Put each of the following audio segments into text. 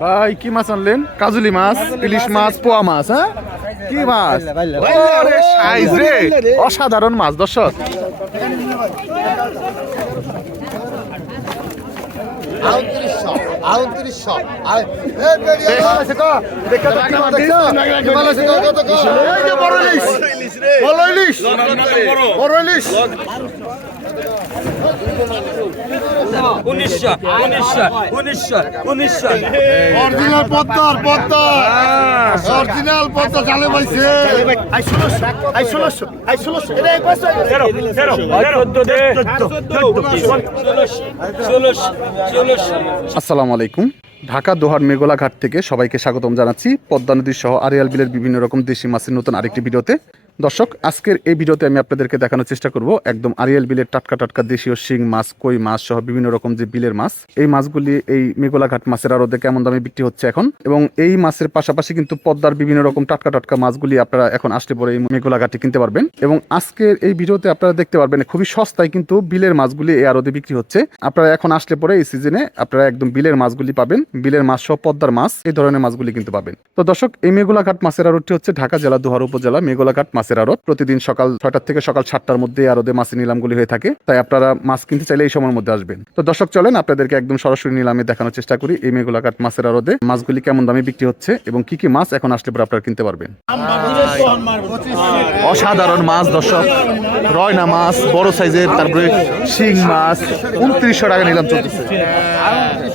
ভাই কি মাছ আনলেন? কাজুলি মাছ ইলিশ মাছ পোয়া মাছ হ্যাঁ? কি মাছ? ওরে সাইজ রে! অসাধারণ মাছ দর্শক। বড় ইলিশ। উনিশশো উনিশশো উনিশশো উনিশশো। অরিজিনাল পদ্মার পদ্মা অরিজিনাল পদ্মা চালে পাইছে আই ষোলোশো আই ষোলোশো আই ষোলোশো এটা এক বছর চোদ্দ দে ষোলোশো ষোলোশো ষোলোশো আসসালামু আলাইকুম। ঢাকা, দোহার মেঘলা ঘাট থেকে সবাইকে স্বাগতম জানাচ্ছি। পদ্মা নদী সহ আরিয়াল বিলের বিভিন্ন রকম দেশি মাছের নতুন আরেকটি ভিডিওতে। দর্শক, আজকের এই ভিডিওতে আমি আপনাদেরকে দেখানোর চেষ্টা করব একদম আরিয়াল বিলের টাটকা টাটকা দেশীয় শিং মাছ, কই মাছ সহ বিভিন্ন রকম যে বিলের মাছ, এই মাছগুলি এই মেঘলা ঘাট মাছের আড়তে কেমন দামে বিক্রি হচ্ছে এখন? এবং এই মাছের পাশাপাশি কিন্তু পদ্মার বিভিন্ন রকম টাটকা টাটকা মাছগুলি আপনারা এখন আসলে পরে এই মেঘলা ঘাটে কিনতে পারবেন। এবং আজকের এই ভিডিওতে আপনারা দেখতে পারবেন খুবই সস্তায় কিন্তু বিলের মাছগুলি এই আড়তে বিক্রি হচ্ছে। আপনারা এখন আসলে পরে এই সিজনে আপনারা একদম বিলের মাছগুলি পাবেন। বিলের মাছ সহ পদ্মার মাছ, এই ধরনের মাছগুলি কিন্তু পাবেন। তো দর্শক, এই মেঘলাঘাট মাছের আড়তটি হচ্ছে ঢাকা জেলা দোহার উপজেলা মেঘলাঘাট মাছের আড়ত। প্রতিদিন সকাল ছয়টার থেকে সকাল সাতটার মধ্যে আড়তে মাছের নিলামগুলি হয়ে থাকে। তাই আপনারা মাছ কিনতে চাইলে এই সময়ের মধ্যে আসবেন। তো দর্শক, চলেন আপনাদেরকে একদম সরাসরি নিলামে দেখানোর চেষ্টা করি এই মেঘলাঘাট মাছের আড়তে মাছগুলি কেমন দামে বিক্রি হচ্ছে এবং কি কি মাছ এখন আসলে পরে আপনারা কিনতে পারবেন। অসাধারণ মাছ দর্শক, রয়না মাছ, বড় সাইজের, তারপরে শিং মাছ, উনত্রিশশো টাকা নিলাম চলতেছে।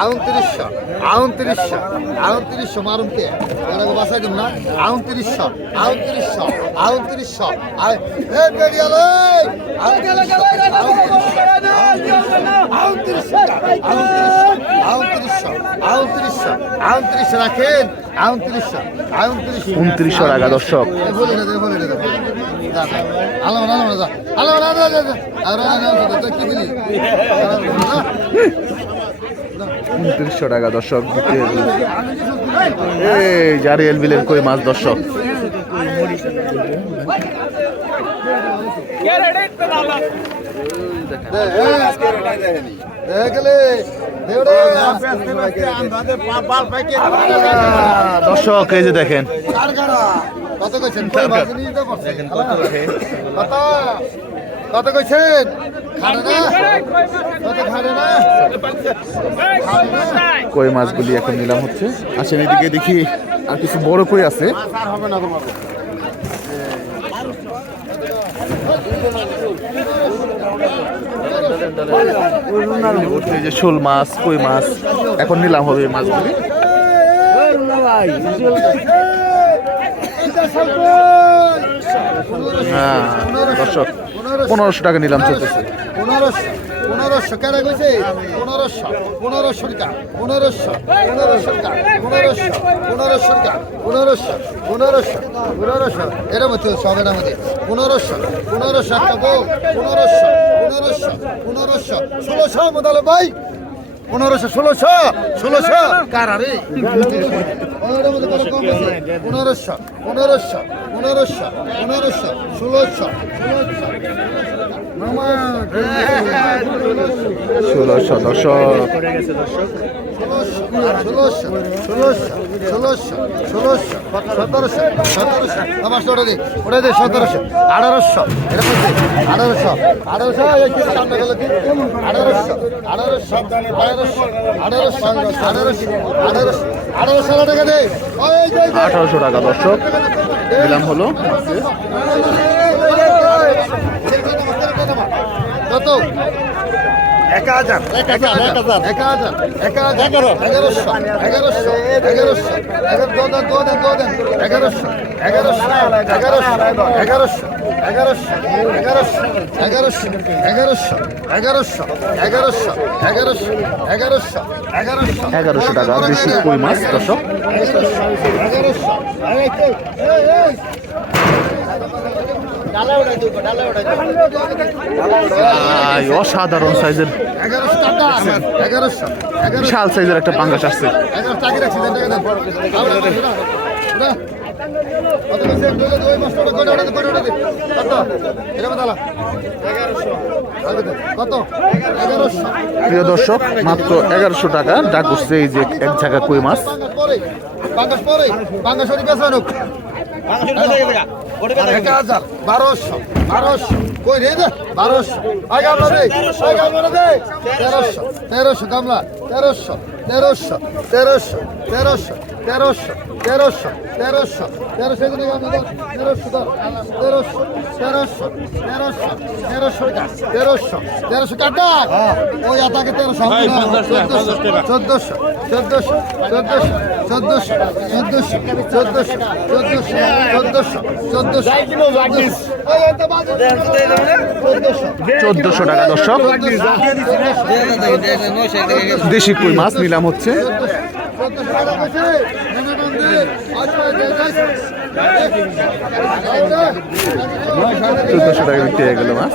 আউনত্রিশশো আউনত্রিশশো আউনত্রিশশো মারুন কে ওনাকে বাসাই দিন না আউনত্রিশশো আউনত্রিশশো আউনত্রিশশো আউনত্রিশশো রাখেন আউনত্রিশশো আউনত্রিশশো। উনত্রিশশো টাকা দর্শক। বলে দে বলে দে আল্লাহ আল্লাহ আল্লাহ আল্লাহ আল্লাহ কি বলি উনত্রিশশো টাকা দর্শক। এই জারি এলবিলের কই মাছ দর্শক? দর্শক এই যে দেখেন। কত কইছেন? কত কইছেন? কই মাছগুলি এখন নিলাম হচ্ছে? আসেন এদিকে দেখি আর কিছু বড় কই আছে? যে শোল মাছ, কই মাছ? এখন নিলাম হবে মাছগুলি। হ্যাঁ দর্শক পনেরোশো টাকা নিলাম চলতেছে। পনেরোশো পনেরোশো কেন কইছে পনেরোশো পনেরোশো টাকা পনেরোশো পনেরোশো টাকা পনেরোশো পনেরোশো টাকা পনেরোশো পনেরোশো পনেরোশো। এর মধ্যে সবের মধ্যে পনেরোশো পনেরোশো একটা বউ পনেরোশো পনেরোশো পনেরোশো। ষোলোশো মোদালে ভাই। পনেরোশো ষোলোশো ষোলোশো। কার আরে পনেরোশো পনেরোশো পনেরোশো পনেরোশো ষোলোশো ষোলোশো। ষোলোশো ষোলোশো ষোলোশো ষোলোশো সতেরোশো সতেরোশো আমার ওটা দে ওটা দে সতেরোশো আঠারোশো টাকা দর্শক নিলাম হলো কত এক হাজার এক হাজার এক হাজার এক হাজার এক হাজার এগারো এগারোশো এগারোশো এগারোশো এগারো দেন দো দেন দো দেন এগারোশো এগারোশো এগারোশো এগারোশো এগারোশো এগারোশো এগারোশো এগারোশো এগারোশো এগারোশো এগারোশো এগারোশো এগারোশো এগারোশো টাকা দেশি কই মাছ দর্শক এগারোশো এগারোশো অসাধারণ সাইজের বিশাল সাইজের একটা পাঙ্গাস আসছে প্রিয় দর্শক মাত্র এগারোশো টাকা ডাক উঠছে এই যে এক জায়গা কই মাছ এক হাজার, বারোশো বারোশো। কই রে বারোশো। আগে আমরা দে আগে আমরা দে। তেরোশো তেরোশো, গামলা, তেরোশো। তেরোশো তেরোশো তেরোশো তেরোশো তেরোশো তেরোশো তেরোশো তেরোশো তেরোশো তেরোশো তেরোশো তেরোশো তেরোশো তেরোশো কাটা ওই আতাকে তেরোশো চোদ্দশো চোদ্দশো চোদ্দশো চোদ্দশো চোদ্দশো চোদ্দশো চোদ্দশো চোদ্দশো চোদ্দশো চোদ্দশো চোদ্দশো। টাকা দর্শক। দেশি কই মাছ নিলাম হচ্ছে? চোদ্দশো টাকা বিক্রি হয়ে গেল মাছ।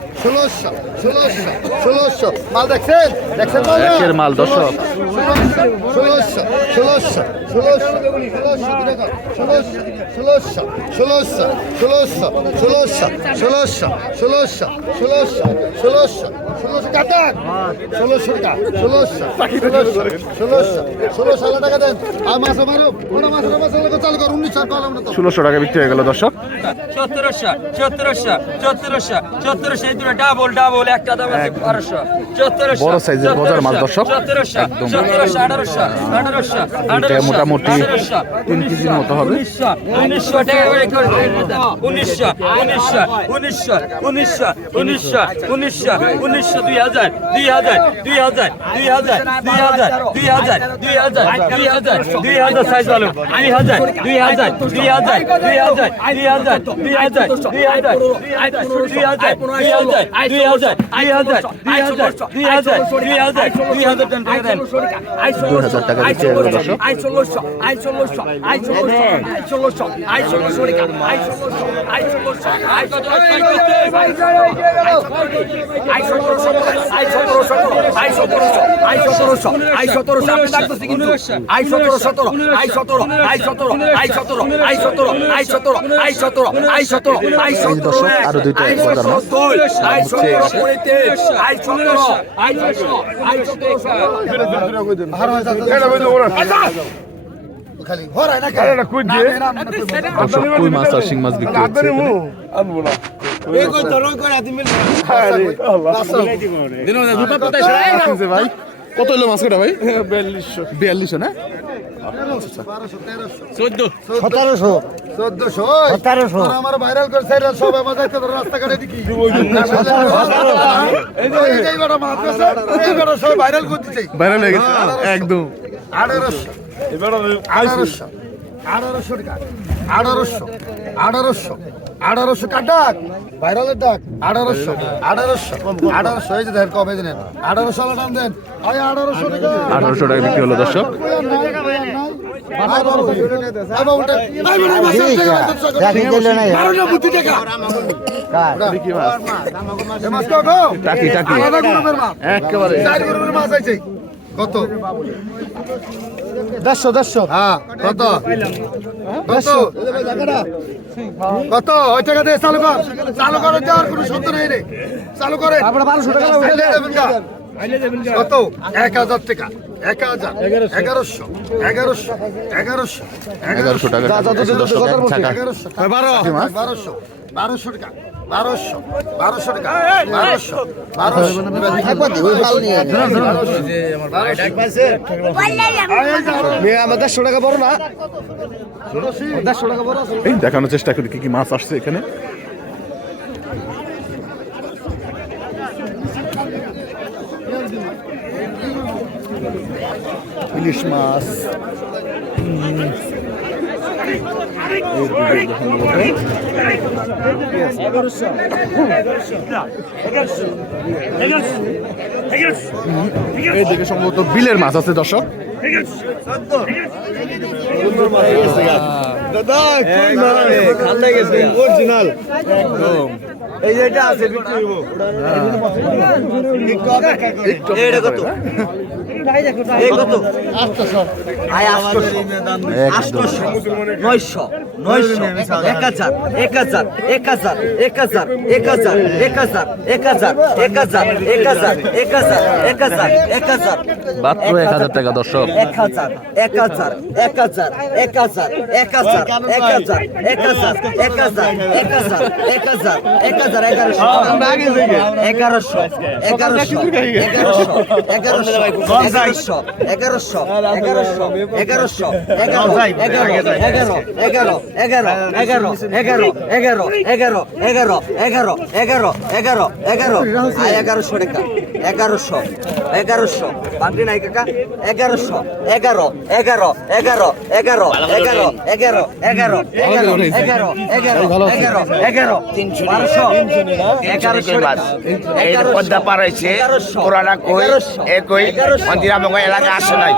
ষোলোশো ষোলোশো ষোলোশো মাল দেখছেন দেখছেন মাল না? একের মাল দর্শক ষোলোশো ষোলোশো ষোলোশো ষোলোশো ষোলোশো ষোলোশো ষোলোশো ষোলোশো ষোলোশো ষোলোশো ষোলোশো ষোলোশো ষোলোশো ষোলোশো কাটা ষোলোশো টাকা ষোলোশো ষোলোশো ষোলোশো হাজার টাকা দেন আর মাসে মারো ওটা মাসে মাসে চালু কর উনিশ আর কলাম না তো ষোলোশো টাকা বিক্রি হয়ে গেল দর্শক সতেরোশো সতেরোশো সতেরোশো সতেরোশো এই দুটো ডাবল ডাবল একটা দাম আছে বারোশো সতেরোশো বড় সাইজের গজার মাছ দর্শক। একদম। সতেরোশো আঠারোশো আঠারোশো এটা মোটামুটি আঠারোশো তিন কেজির মতো হবে। উনিশশো উনিশশো টাকা করে করে উনিশশো উনিশশো উনিশশো উনিশশো উনিশশো উনিশশো উনিশশো দুই হাজার দুই হাজার দুই হাজার দুই হাজার দুই হাজার দুই হাজার দুই হাজার দুই হাজার দুই হাজার সাইজ ভালো দুই হাজার দুই হাজার দুই হাজার দুই হাজার দুই হাজার দুই হাজার টাকা দিচ্ছে দর্শক আই দুইটা ভাই কত হলো মাছ কাটা ভাই 4200 4200 না 1200 1300 চোদ্দশো। সতেরোশো। আমার ভাইরাল করে সাইড সব আমার যাইতে রাস্তাঘাটে দেখি। সব ভাইরাল করতেছে বাইরে হয়ে গেছে। একদম। আঠারোশো। আঠারোশো। আঠারোশো টাকা। আঠারোশো। আঠারোশো। আঠারোশো কাটাক। ভাইরালের ডাক আঠারোশো। আঠারোশো আঠারোশো এই যে দেখেন কবে দিলেন আঠারোশো আলা টান দেন। ওই আঠারোশো টাকা। আঠারোশো টাকা বিক্রি হলো দর্শক। টাকি টাকি। একেবারে। কত? দেড়শো দেড়শো। হ্যাঁ কত? কত? কত? ওই টাকা দিয়ে চালু কর। চালু করে দেওয়ার কোনো শব্দ নেই রে। চালু করে। বারোশো টাকা কত? এক হাজার টাকা। এগারোশো। এগারোশো। এগারোশো। এগারোশো টাকা। বারোশো। বারোশো টাকা। বারোশো বারোশো টাকা বারোশো বারোশো। দেড়শো টাকা বড় না? দেড়শো টাকা বড় এই দেখানোর চেষ্টা করি কি কি মাছ আসছে এখানে। ইলিশ মাছ এইদিকে সম্ভবত বিলের মাছ আছে দর্শক। এই যে এটা আছে বিক্রি হইব। এটা কত আটশো নয়শো। নয়শো এক হাজার এক হাজার এক হাজার এক হাজার এক হাজার এক হাজার এক হাজার এক হাজার এক হাজার এক হাজার এক হাজার এক হাজার মাত্র এক হাজার টাকা দর্শক এক হাজার এক হাজার এক হাজার এক হাজার এক হাজার এক হাজার এক হাজার এক হাজার এক হাজার এক হাজার এক হাজার এগারোশো এগারোশো এগারোশো এগারোশো এগারোশো এগারোশো এগারোশো এগারোশো এগারোশো এগারো এগারো এগারো এগারো এগারো এগারো এগারো এগারো এগারো এগারো এগারো এগারো এগারো আয় এগারোশো টাকা এগারোশো এগারোশো বাংলি নাই কাকা এগারোশো এগারো এগারো এগারো এগারো এগারো এগারো এগারো এগারো এগারো এগারো এগারো এগারো তিনশো বারোশো এগারোশো পদ্মা পার হয়েছে পুরানা কই একই মন্দির এলাকা আসে নাই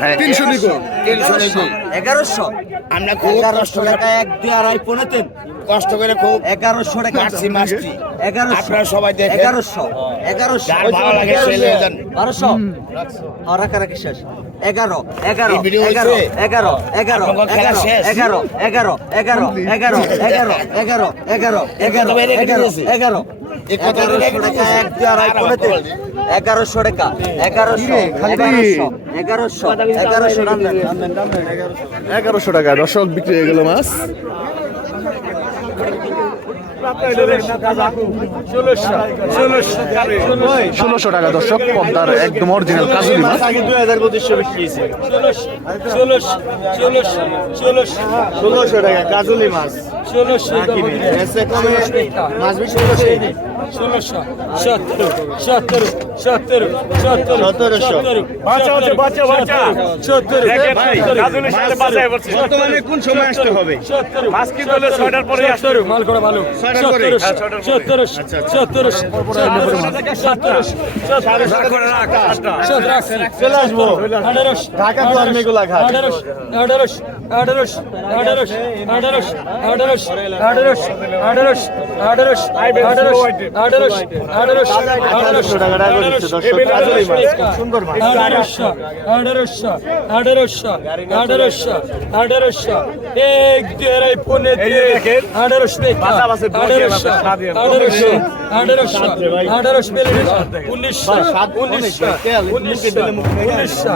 হ্যাঁ, তিনশো নিকো তিনশো নিকো এগারোশো আমরা খুব কষ্ট টাকা এক দুই আড়াই পনেরো তিন কষ্ট করে খুব এগারোশো টাকা মারছি মাছটি। এগারোশো। আপনারা সবাই দেখেন। এগারোশো। এগারোশো। ভালো লাগে। বারোশো। আর রাখারাখি শেষ। এগারো এগারো এগারো? এগারো এগারো এগারো? এগারো এগারো এগারো এগারো এগারো এগারো এগারো এগারো রেখে এগারো এগারোশো রেখে টাকা। এক দুই আড়াই পনেরো এগারোশো টাকা এগারোশো এগারোশো এগারোশো এগারোশো এগারোশো টাকা দর্শক বিক্রি হয়ে গেল মাছ। ষোলোশো টাকা দর্শক পদ্মার একদম অরিজিনাল কাজুরি মাছ। ষোলোশো টাকা কাজুলি মাছ। এসে কমে। মাছ বিক্রি করছে সতেরোশো বর্তমানে কোন সময় আসতে হবে চলে আসব ঢাকা তো আর মেঘলা ঘাট আঠারোশো মাছ খুব সুন্দর মাছ আঠারোশো আঠারোশো আঠারোশো আঠারোশো আঠারোশো এক দেড়াই পনেরো আঠারোশো আঠারোশো আঠারোশো আঠারোশো আঠারোশো উনিশশো উনিশশো উনিশশো উনিশশো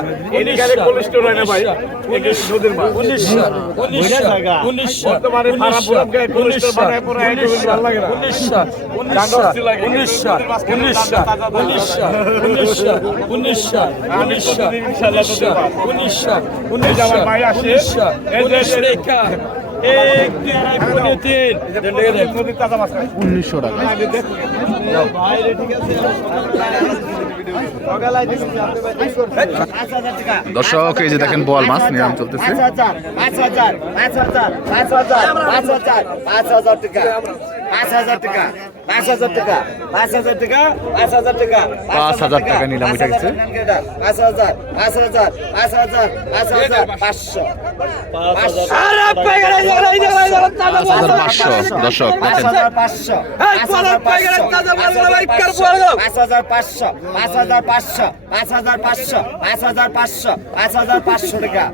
উনিশশো উনিশশো উনিশশো উনিশশো উনিশশো উনিশশো উনিশশো উনিশশো উনিশশো উনিশশো উনিশশো উনিশশো উনিশশো উনিশশো উনিশশো রেখা এক দুই পনেরো তিন উনিশশো টাকা দর্শক এই যে দেখেন বোয়াল মাছ নিলাম চলতেছে পাঁচ হাজার টাকা টাকা পাঁচ হাজার টাকা পাঁচ হাজার টাকা পাঁচ হাজার টাকা নিলাম উঠে গেছে। পাঁচ হাজার পাঁচ হাজার পাঁচ হাজার পাঁচ হাজার পাঁচশো পাঁচশো দর্শক পাঁচ হাজার পাঁচশো পাঁচ হাজার পাঁচশো পাঁচ হাজার পাঁচশো পাঁচ হাজার পাঁচশো পাঁচ হাজার পাঁচশো পাঁচ হাজার পাঁচশো পাঁচ হাজার পাঁচশো টাকা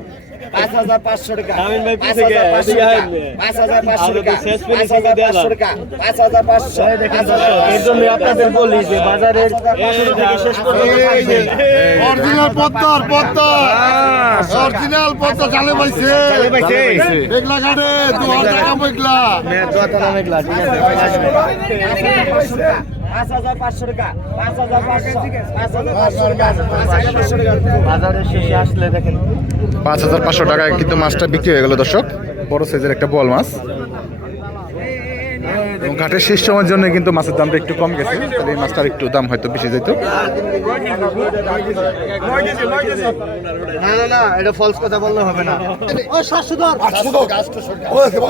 পাঁচ হাজার পাঁচশো টাকা পাঁচ হাজার পাঁচশো টাকা পাঁচ হাজার পাঁচশো টাকা পাঁচ হাজার পাঁচশো টাকা পাঁচ হাজার পাঁচশো এর জন্য আপনাদের বলি যে বাজারের শেষ অরিজিনাল পদ্মার পদ্মা অরিজিনাল পদ্মা চালে পাইছে মেঘলা ঘাটে দু হাজার টাকা মেঘলা পাঁচ হাজার পাঁচশো টাকা। পাঁচ হাজার পাঁচশো। পাঁচ হাজার পাঁচশো টাকা পাঁচ হাজার পাঁচশো টাকা। বাজারের শেষে আসলে দেখেন। পাঁচ হাজার পাঁচশো টাকায় কিন্তু মাছটা বিক্রি হয়ে গেল দর্শক। বড় সাইজের একটা বোয়াল মাছ। এবং ঘাটের শেষ সময়ের জন্য কিন্তু মাছের দামটা একটু কম গেছে। তাহলে এই মাছটার একটু দাম হয়তো বেশি যেত। না না না এটা ফলস কথা বললে হবে না। ও সাতশো দর। আটশো দর। আটশো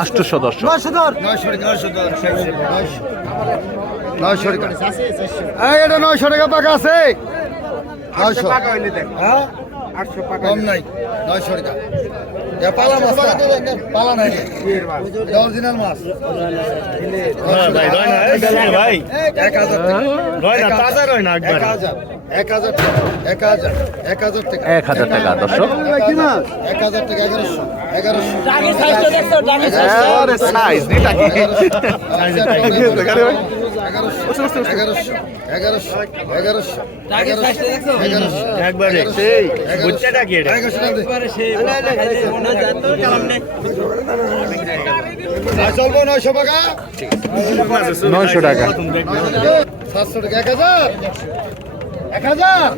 আষ্টশো দর্শক দর। নয়শো টাকা নয়শো দর। নয়শো টাকা। এটা নয়শো টাকা পাকা আছে। নয়শো। হ্যাঁ? কম নাই। নয়শো টাকা। পালা মাছ পালা নাই। অরিজিনাল মাছ। ভাই এক হাজার। এক হাজার এক হাজার। টাকা। এক হাজার। এক হাজার টাকা। এক হাজার টাকা দর্শক। এক হাজার। টাকা এগারোশো। এগারোশো। সাইজ চলবো নয়শো টাকা। নয়শো টাকা এক হাজার এক হাজার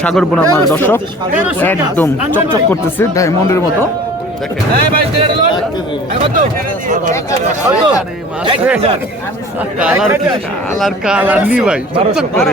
সাগর বোনা মাছ দর্শক, একদম চকচক করতেছে ডায়মন্ডের মতো। কালার কালার কালার নি ভাই। করে।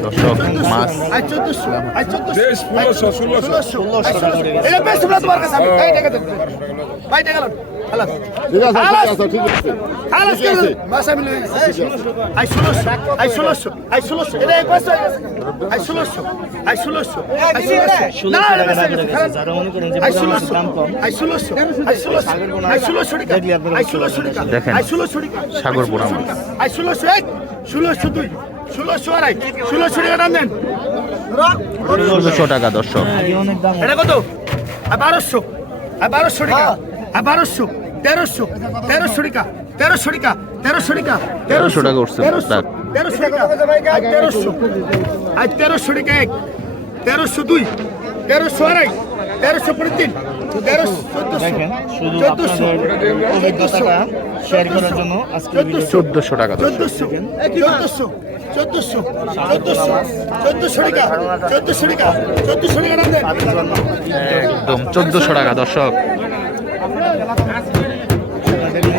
দর্শক মাছ ষোলোশো ষোলোশো ষোলোশো ঠিক দেখেন। সাগর পোড়া আই টাকা। দর্শক। এটা কত? আর 1200 টাকা। আর তেরোশো তেরোশো টাকা তেরোশো টাকা তেরোশো টাকা তেরোশো টাকা উঠছে তেরোশো টাক। তেরোশো টাকা আর তেরোশো আর তেরোশো টাকা এক তেরোশো দুই তেরোশো আড়াই তেরোশো পরে তিন তেরোশো চোদ্দশো চোদ্দশো শেয়ার করার জন্য চোদ্দশো চোদ্দশো টাকা দর্শক চোদ্দশো চোদ্দশো চোদ্দশো চোদ্দশো চোদ্দশো টাকা চোদ্দশো টাকা চোদ্দশো টাকা একদম চোদ্দশো টাকা দর্শক।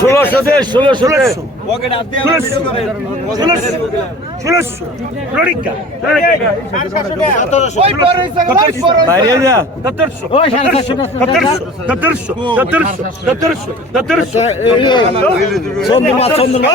ষোলোশো দে ষোলো ষোলোশো চন্দ্রমা চন্দ্রমা।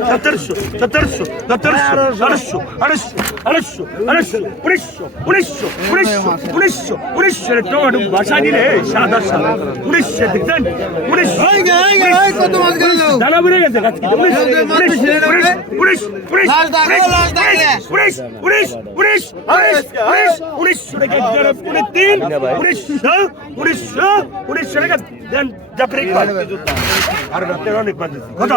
সতেরোশো সতেরোশো সতেরোশো আড়াইশো আড়াইশো আড়াইশো আড়াইশো উনিশশো উনিশশো উনিশশো উনিশশো উনিশশো টমেটো ভাষা নিলে সাদা সাদা। উনিশশো দেখতেন উনিশশো দানা বেড়ে গেছে গাছ উনিশশো উনিশশো উনিশশো উনিশশো আর রাতের অনেক বাজে কত?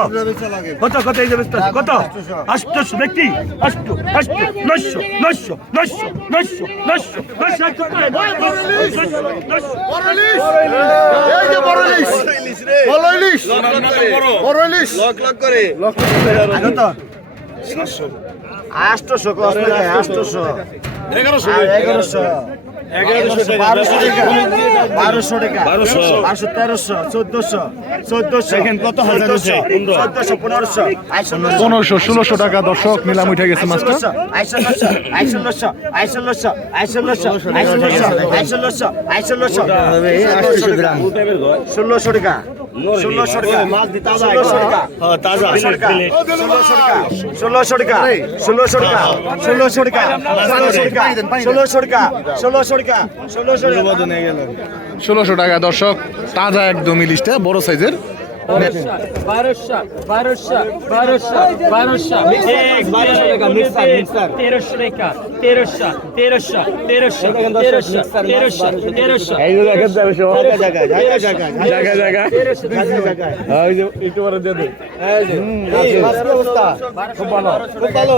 কত কত এই ব্যবস্থা আছে? কত? আষ্টশো ব্যক্তি? আষ্ট আষ্ট নশো নশো নশো নশো নশো আষ্টশো এগারোশো। বারোশো টাকা বারোশো টাকা বারোশো তেরোশো চোদ্দশো চোদ্দশো কত চোদ্দশো চোদ্দশো পনেরোশো পনেরোশো ষোলোশো টাকা দর্শক নিলাম উঠে গেছে মাছটা আইসল্লশো আইসল্লশো আইসল্লশো আইসল্লশো আইসল্লশো আইসল্লশো ষোলোশো টাকা ষোলোশো টাকা ষোলোশো টাকা ষোলোশো টাকা ষোলোশো টাকা ষোলোশো টাকা ষোলোশো টাকা ষোলোশো টাকা ষোলোশো টাকা ষোলোশো টাকা ষোলোশো টাকা। দর্শক। তাজা একদম ইলিশটা বড় সাইজের খুব ভালো। খুব ভালো।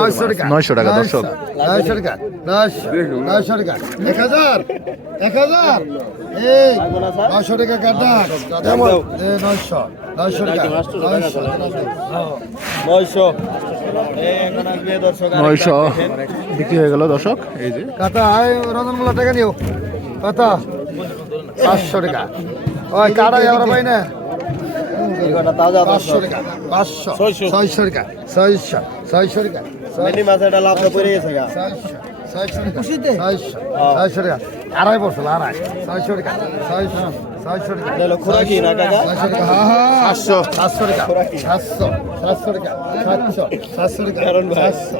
নয়শো টাকা। 900 টাকা, দর্শক। নয়শো টাকা। নয়শো নয়শো টাকা। এক হাজার এক হাজার। এই নয়শো টাকা কাটা। এ নয়শো নয়শো টাকা। নয়শো নয়শো। বিক্রি হয়ে গেল দর্শক। এই যে। কাতা এই রতনমূলা টাকা নিও। কাতা পাঁচশো টাকা। ওই কাটাই আমরা পাই না। পাঁচশো টাকা পাঁচশো ছয়শো টাকা ছয়শো। ছয়শো টাকা। ছয়শো ছয়শো টাকা। ছয়শো ছয়শো টাকা। আড়াই বছর আড়াই। ছয়শো টাকা। ছয়শো ছয়শো টাকা। খোরাকি না কাকা? সাতশো সাতশো। টাকা সাতশো সাতশো টাকা। সাতশো সাতশো টাকা। সাতশো।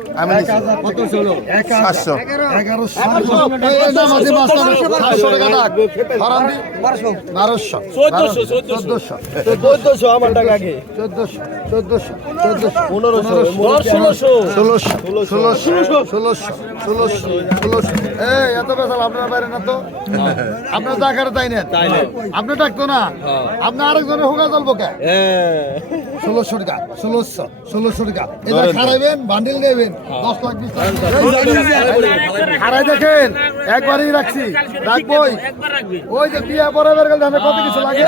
ষোলোশো। ষোলোশো এত আপনার বাইরে তো। আপনার তাই আপনি ডাকতো না। আপনি আরেকজনের হোকা চলবো কে? ষোলোশো টাকা ষোলোশো ষোলোশো টাকা। এটা খারাইবেন বান্ডিল নেবেন খারাই দেখেন একবারই রাখছি। রাখবই। ওই যে বিয়ে পরে বের গেলে কত কিছু লাগে।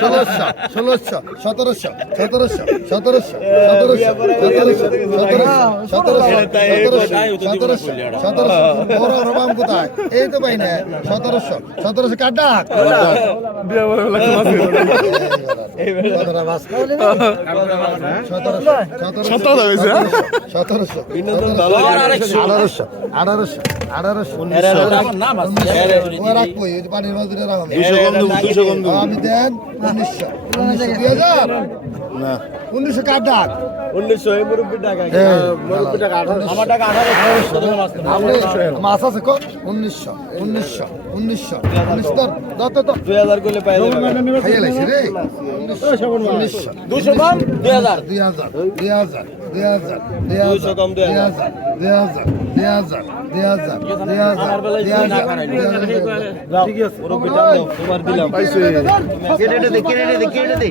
ষোলোশো ষোলোশো সতেরোশো সতেরোশো সতেরোশো সতেরোশো সতেরোশো সতেরোশো সতেরোশো সতেরোশো সতেরোশো। বড় রবাম কোথায়? এই তো পাই না। সতেরোশো সতেরোশো কাট ডাক? সতেরোশো সতেরোশো আঠারোশো। আঠারোশো। আঠারোশো। রাখব পানির মধ্যে আমি। দেন উনিশশো। উনিশশো দুই হাজার? উনিশশো কার ডাক? উনিশশো মাছ আছে কো উনিশশো উনিশশো উনিশশো উনিশশো ধর ধর ধর ধর দুই হাজার করলে পাই রে। উনিশশো দুশো কম? দুই হাজার। দুই হাজার দুই হাজার দুই হাজার দুই হাজার। কম দুই হাজার দুই হাজার দুই হাজার দুই হাজার। দুই হাজার দুই হাজার ঠিক আছে তোমার দিলাম। কেটে দে কেটে দে কেটে দে।